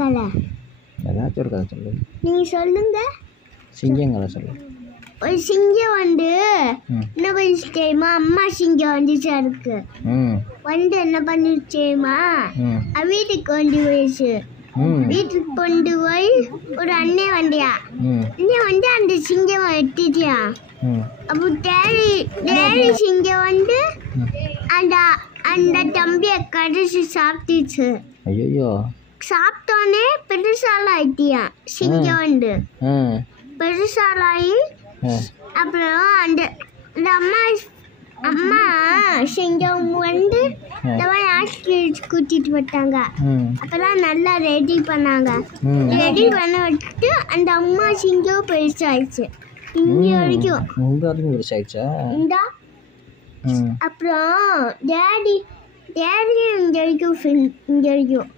கதை? ஏதாச்சும் ஒரு கதை சொல்லு. நீங்கள் சொல்லுங்க. சிங்கம் கதை சொல்லு. ஒரு சிங்கம் வந்து என்ன பண்ணிச்சு தெரியுமா? அம்மா சிங்கம் வந்துச்சு. அதுக்கு வந்து என்ன பண்ணிச்சு தெரியுமா? வீட்டுக்கு கொண்டு போயிடுச்சு. வீட்டுக்கு கொண்டு போய் ஒரு அண்ணன் வண்டியா அண்ணன் வந்து அந்த சிங்கம் வெட்டிட்டியா. அப்போ டேரி சிங்கம் வந்து அந்த அந்த தம்பியை கடிச்சு சாப்பிட்டுச்சு. ஐயோ, சாப்பிட்டோன்னே பெருசால ஆயிட்டியா சிங்கம் வந்து. பெருசாலாயி அப்புறம் அந்த அம்மா அம்மா சிங்கம் வந்து இந்த மாதிரி ஹாஸ்பிட்டல் கூட்டிட்டு போட்டாங்க. அப்பெல்லாம் நல்லா ரெடி பண்ணாங்க. ரெடி பண்ண விட்டு அந்த அம்மா சிங்கம் பெருசாயிடுச்சு. இங்க வரைக்கும் பெருசாயிடுச்சா? இந்தா அப்புறம் டேடி இங்க வரைக்கும் இங்க வரைக்கும்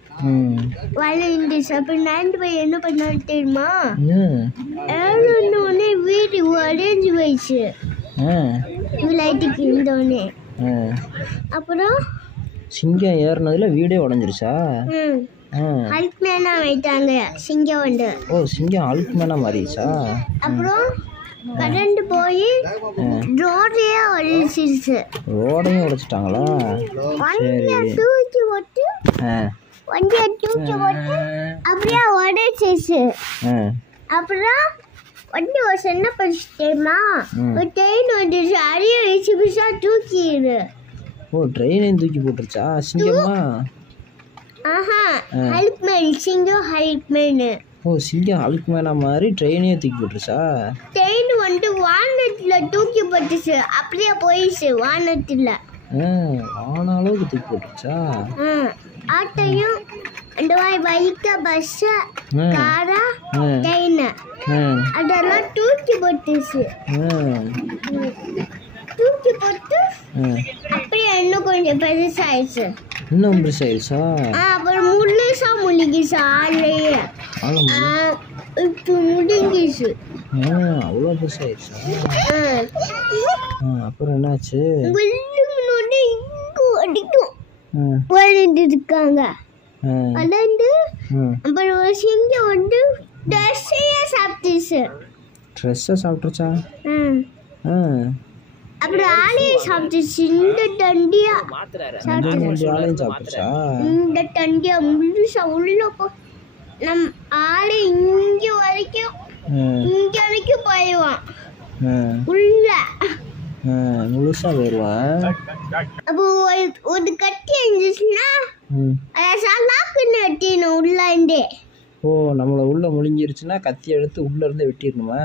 வளர்ந்துச்சு. அப்புறம் நடந்து போய் என்ன பண்ணாரு தெரியுமா? ஏழு வீடு உடஞ்சி போயிடுச்சு. லைட்டுக்கு இருந்தோடனே அப்புறம் சிங்கம் ஏறினதுல வீடே உடஞ்சிருச்சா? ஹல்க் மேனா வைத்தாங்க சிங்கம் வந்து. ஓ, சிங்கம் ஹல்க் மேனா மாறிடுச்சா? அப்புறம் கரண்ட் போய் ரோடையே உடைச்சிருச்சு. ரோடையும் உடைச்சிட்டாங்களா? வண்டியை தூக்கி போட்டு அப்படியே உடைச்சிருச்சு. அப்புறம் வண்டி ஒரு என்ன படிச்சு தெரியுமா? ஒரு ட்ரெயின் வந்துருச்சு. அரிய வச்சு பிசா தூக்கிடு. ஓ, ட்ரெயினையும் தூக்கி போட்டுருச்சா சிங்கமா? ஆஹா, ஹல்க் மேன் சிங்கம் ஹல்க் மேன். ஓ, சிங்கம் ஹல்க் மேனா மாதிரி ட்ரெயினையும் தூக்கி போட்டுருச்சா? ட்ரெயின் வந்து வானத்துல தூக்கி போட்டுச்சு. அப்படியே போயிடுச்சு வானத்துல. ஆனாலும் தூக்கி போட்டுருச்சா? ஆட்டையும் அந்த மாதிரி பைக்க பஸ் காரா ட்ரெயின் அதெல்லாம் தூக்கி போட்டுச்சு. தூக்கி போட்டு அப்படியே இன்னும் கொஞ்சம் பெருசாயிடுச்சு. இன்னும் பெருசாயிடுச்சா? அப்புறம் முழுசா முழுகிச்சு. ஆளையே இப்போ முழுங்கிச்சு. அவ்வளோ பெருசாயிடுச்சா? அப்புறம் என்னாச்சு? அடிக்கும் வளர்ந்து இருக்காங்க. வளர்ந்து அப்புறம் ஒரு சிங்கம் வந்து ட்ரெஸ்ஸையே சாப்பிட்டுச்சு. ட்ரெஸ்ஸை சாப்பிட்டுருச்சா? அப்புறம் ஆளையே சாப்பிட்டுச்சு. இந்த தண்டியா சாப்பிட்டுச்சா? இந்த தண்டியா முழுசா உள்ள நம் ஆளை இங்க வரைக்கும் போயிடுவான் உள்ள. முழுசா போயிடுவான். அப்போ ஒரு கட்டி இருந்துச்சுன்னா சலாக்குன்னு வெட்டிடணும் உள்ள இருந்தே. ஓ, நம்மள உள்ள முழுங்கிருச்சுன்னா கத்தி எடுத்து உள்ள இருந்து வெட்டிடணுமா?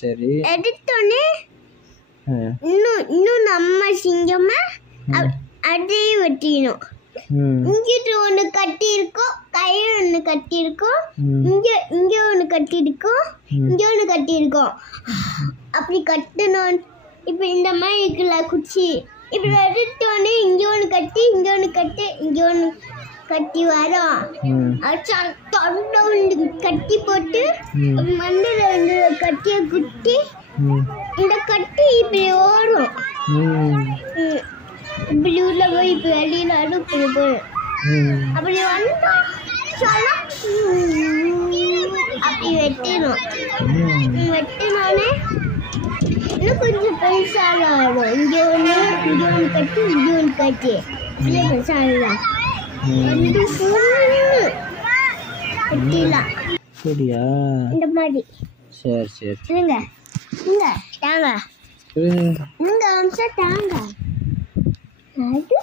சரி. எடுத்தோடனே இன்னும் நம்ம சிங்கமா அதையும் வெட்டிடணும். இங்கிட்டு ஒண்ணு கட்டி இருக்கும், கையில ஒண்ணு கட்டி இருக்கும், இங்க ஒண்ணு கட்டி இருக்கும், இங்க ஒண்ணு கட்டி இருக்கும். அப்படி கட்டணும். இப்ப இந்த மாதிரி இருக்குல்ல குச்சி, இப்படி எடுத்தோடனே இங்க ஒண்ணு கட்டி, இங்க ஒண்ணு கட்டி, இங்க ஒண்ணு கட்டி வரும். தொண்டை ஒன்று கட்டி போட்டு மண்ணில் வந்து கட்டிய குட்டி இந்த கட்டி இப்படி ஓடும். இப்படி உள்ள போய் இப்ப வெளியில இப்படி போய் அப்படி வந்தா அப்படி வெட்டணும். வெட்டினோடனே இன்னும் கொஞ்சம் பெருசாக ஆகும். இங்க ஒன்று கட்டி, இங்க ஒன்று கட்டி இப்படியே பெருசாகலாம். வந்து வெட்டிடலாம். சரியா? இந்த மாதிரி. சரி சரி. இங்க தாங்க. இங்க தாங்க. அது